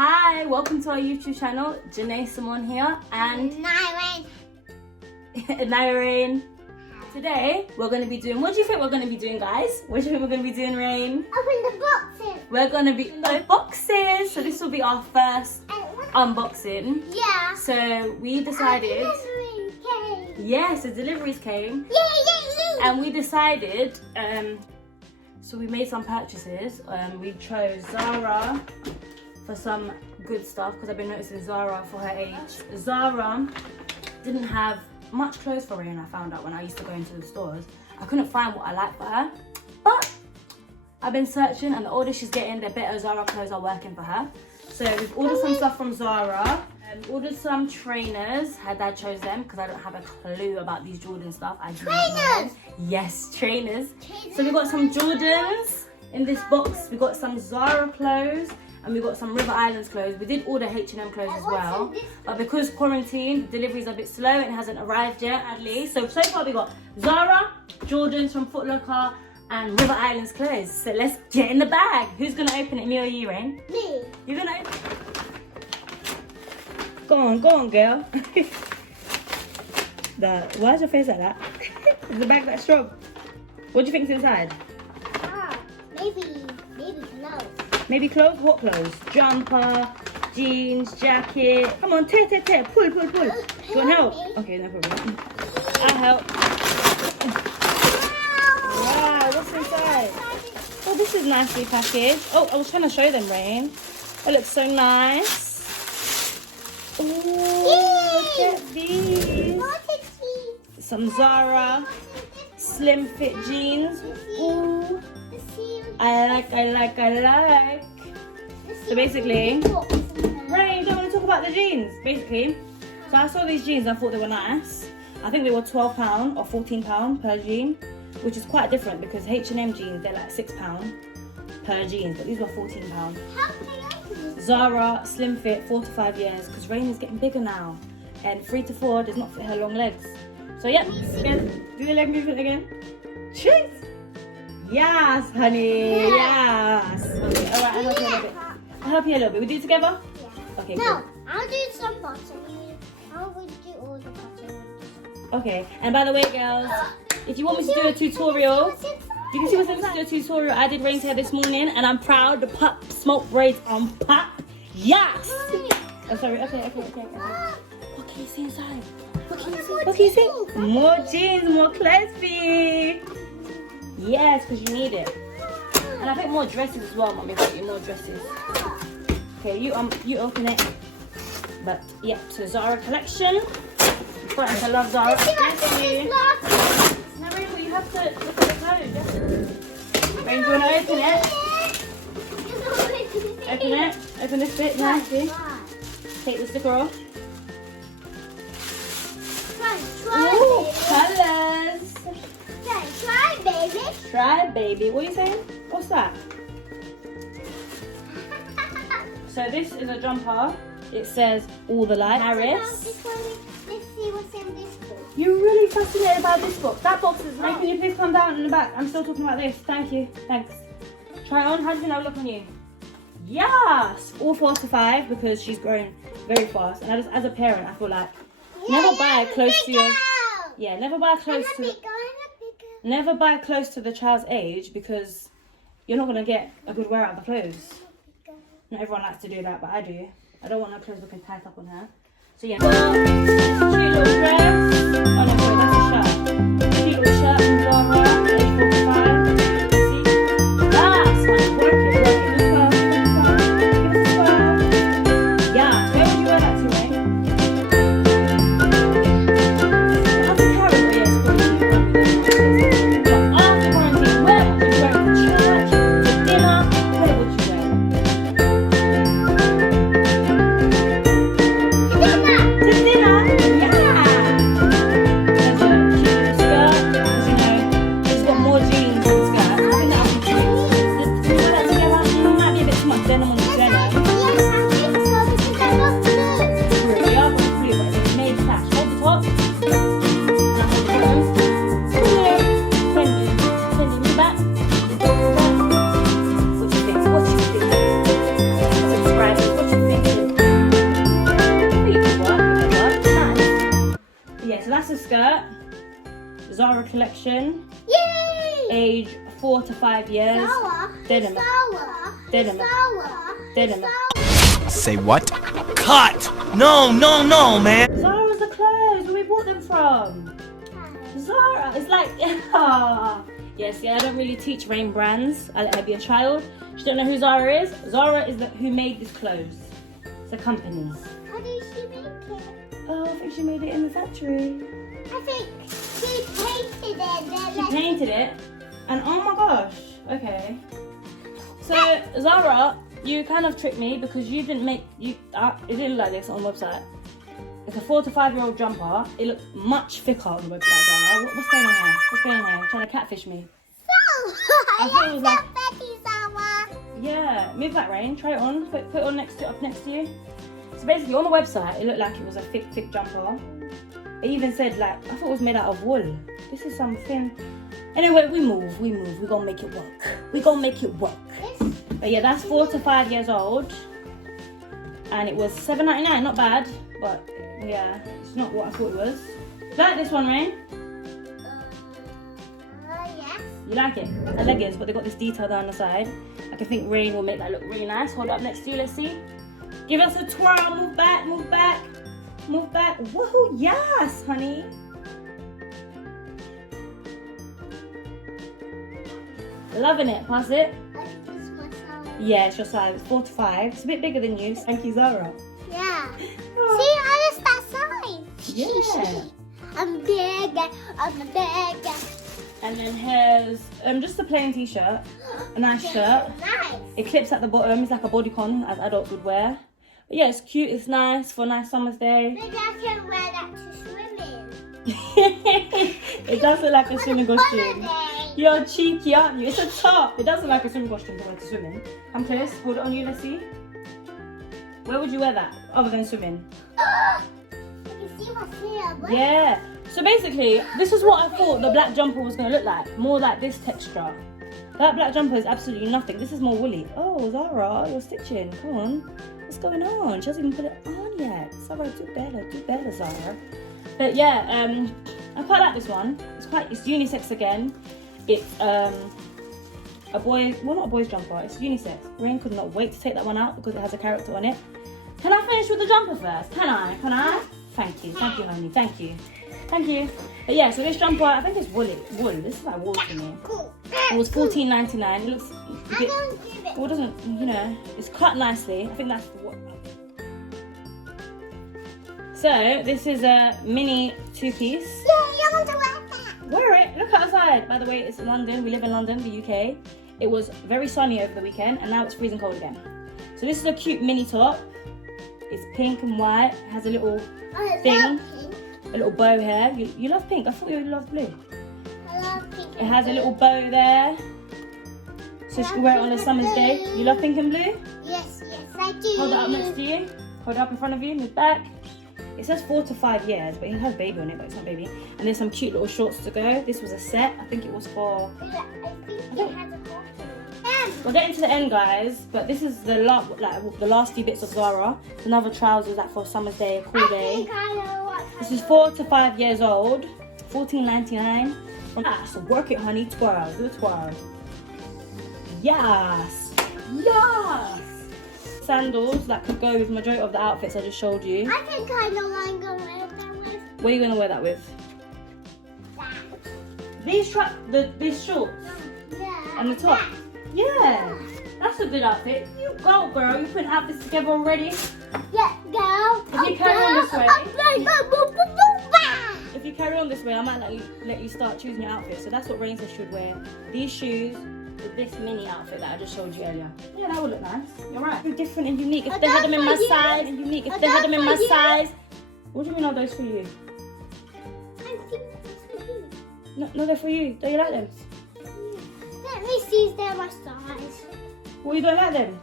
Hi, welcome to our YouTube channel. Janae Simone here and Iniyah-Reign. Today we're going to be doing, what do you think we're going to be doing, guys? What do you think we're going to be doing, Reign? Open the boxes. We're going to be unboxing. So this will be our first unboxing. Yeah. So we decided, yes, the deliveries came. And we decided, so we made some purchases. We chose Zara for some good stuff because I've been noticing Zara for her age. Zara didn't have much clothes for Reign. I found out when I used to go into the stores. I couldn't find what I liked for her, but I've been searching, and the older she's getting, the better Zara clothes are working for her. So we've ordered some stuff from Zara. Ordered some trainers. Her dad chose them because I don't have a clue about these Jordan stuff. I do not know. Yes, trainers. So we got some Jordans in this box. We got some Zara clothes and we got some River Islands clothes. We did order H&M clothes as well, but because quarantine, the delivery is a bit slow and it hasn't arrived yet, at least. So far we got Zara, Jordans from Foot Locker, and River Islands clothes. So let's get in the bag. Who's gonna open it, me or you, Reign? Me. You're gonna open it? Go on, girl. Why's your face like that? Is the bag that strong? What do you think's inside? Maybe clothes. Maybe clothes? What clothes? Jumper, jeans, jacket. Come on, tear. Pull. Do you want help? Okay, no problem. I'll help. Wow, what's inside? Oh, this is nicely packaged. Oh, I was trying to show them, Reign. It looks so nice. Oh, look at these. Some Zara slim fit jeans. Ooh, I like. So basically, Reign, don't want to talk about the jeans. Basically, so I saw these jeans and I thought they were nice. I think they were £12 or £14 per jean, which is quite different because H&M jeans, they're like £6 per jeans, but these were £14. Zara slim fit 4 to 5 years because Reign is getting bigger now, and 3 to 4 does not fit her long legs. So yeah, again, do the leg movement again. Cheers. Yes, honey. Yes. Okay, all right. I'll help you a little bit. I'll help you a little bit. We do it together. Okay. No, cool. I'll do some bottom. I'll do all the bottom. Okay. And by the way, girls, if you want me to do a tutorial. You can see what's inside. Do a tutorial. I did Reign's hair this morning, and I'm proud to pop smoke braids on pop. Yes. Oh, sorry. Okay. What can you see inside? What can you see? More jeans, more clothes for you. Yes, because you need it. And I think more dresses as well, Mommy. Got you more dresses. Okay, you open it. But yeah, so Zara collection. Friends, I love Zara. You have to look at the code. Reign, do you want to open it? Open this bit nicely. Take the sticker off. Ooh, colours. Try, baby. Try, baby. What are you saying? What's that? So this is a jumper. It says all the light. Paris. Let's see what's in this book. You're really fascinated by this box. That box is like, can you please come down in the back? I'm still talking about this. Thank you. Thanks. Try on. How does it now look on you? Yes! All 4 to 5 because she's growing very fast. And as a parent, I feel like never buy close to your... Yeah, never buy close to... Never buy close to the child's age because you're not going to get a good wear out of the clothes. Not everyone likes to do that, but I do. I don't want her clothes looking tight up on her. So yeah. Cute little dress. Oh no, sorry, that's a shirt. Cute little shirt from Zara, age 45. See? That's fine. Work it. Give us a 12. Yeah. Where would you wear that to, Reign? After Karen, yes, quarantine. But after quarantine, where would you wear it to church, to dinner? Where would you wear it? To dinner? Yeah! skirt. Zara collection. Yay! Age 4 to 5 years. Zara. Denim. Zara. Denim. Zara. Denim. Say what? Cut! No, no, no, man! Zara's the clothes. Where we bought them from? Zara. It's like, yes, yeah, I don't really teach Reign brands. I let her be a child. She don't know who Zara is. Zara is who made this clothes. It's a company. How did she make it? Oh, I think she made it in the factory. I think she painted it. She painted it. And oh my gosh. Okay. So, Zara, you kind of tricked me because you didn't make, it didn't look like this on the website. It's a 4 to 5 year old jumper. It looked much thicker on the website, Zara. What's going on here? What's going on here? Trying to catfish me. I thought it was like, yeah, move that, Reign. Try it on. Put it on up next to you. So basically, on the website, it looked like it was a thick jumper. It even said like, I thought it was made out of wool. This is something. Anyway, we move. We're gonna make it work. But yeah, that's 4 to 5 years old. And it was $7.99, not bad. But yeah, it's not what I thought it was. Like this one, Reign? Yes. You like it? It's a leggings, but they got this detail down the side. I can think Reign will make that look really nice. Hold it up next to you, let's see. Give us a twirl, move back. Woohoo, yes, honey. Loving it, pass it. It's my size. Yeah, it's your size, it's 4 to 5. It's a bit bigger than you. Thank you, Zara. Yeah. See, I just that size. Yeah. I'm bigger. And then here's just a plain t-shirt, a nice shirt. Nice. It clips at the bottom. It's like a bodycon, as adults would wear. But yeah, it's cute. It's nice for a nice summer's day. Maybe I can wear that to swimming. It does look like a swimming costume. Holiday. You're cheeky, aren't you? It's a top. It does look like a swimming costume to wear to swimming. Come close. Hold it on you. Let's see. Where would you wear that other than swimming? You can see what's here. What? Yeah. So basically, this is what I thought the black jumper was going to look like. More like this texture. That black jumper is absolutely nothing. This is more woolly. Oh, Zara, you're stitching. Come on. What's going on? She hasn't even put it on yet. Zara, do better, Zara. But yeah, I quite like this one. It's unisex again. It's a boy, well, not a boy's jumper. It's unisex. Reign could not wait to take that one out because it has a character on it. Can I finish with the jumper first? Can I? Thank you, honey. Thank you. But yeah, so this jumper, I think it's wool. This is like wool to me. Cool. It was $14.99. It looks a I'm bit, going to give it. well, it doesn't, you know, it's cut nicely. I think that's what. So this is a mini two-piece. Yeah, I want to wear that. Wear it. Look outside. By the way, it's London. We live in London, the UK. It was very sunny over the weekend, and now it's freezing cold again. So this is a cute mini top. It's pink and white. It has a little thing, a little bow here. You love pink. I thought you loved blue. I love pink. It has a little bow there, so she can wear it on a summer's day. You love pink and blue? Yes, I do. Hold it up next to you. Hold it up in front of you. Move back. It says 4 to 5 years, but it has baby on it, but it's not baby. And there's some cute little shorts to go. This was a set. I think it was for. I think it has a heart. We're getting to the end, guys, but this is the last few bits of Zara. It's another trousers like for a summer's day, a cool I day. think I know what This is 4 to 5 years old. $14.99. So work it, honey. Twirl. Do a twirl. Yes. Sandals that could go with majority of the outfits I just showed you. I think I know what I'm going to wear that with. What are you going to wear that with? That. These shorts Yeah. and the top. Yeah. That's a good outfit. You go, girl. You put outfits together already. Yeah, go. If you carry on this way. If If you carry on this way, I might let you start choosing your outfit. So that's what Reign says should wear. These shoes with this mini outfit that I just showed you earlier. Yeah, that would look nice. You're right. You're different and unique. If they had them in my size and unique. If they had them in my size. What do you mean are those for you? No, they're for you. Don't you like them? Let me see if they're my size. Well, you don't like them?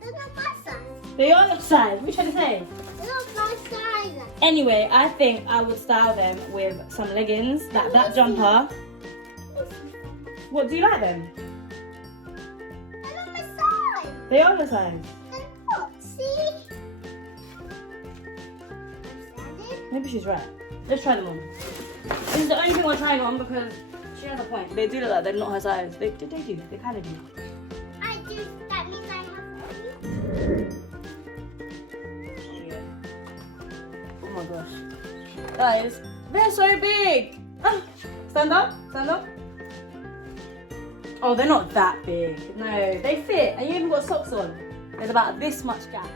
They're not my size. They are your size. What are you trying to say? They're not my size. Anyway, I think I would style them with some leggings, that jumper. What, do you like them? They're not my size. They are your size. They're not. See? Maybe she's right. Let's try them on. This is the only thing we're trying on because she has a point. They do look like they're not her size. They do. They kind of do. I do. That means I have Oh my gosh. Guys, they're so big. Ah, stand up. Stand up. Oh, they're not that big. No, they fit. And you even got socks on. There's about this much gap.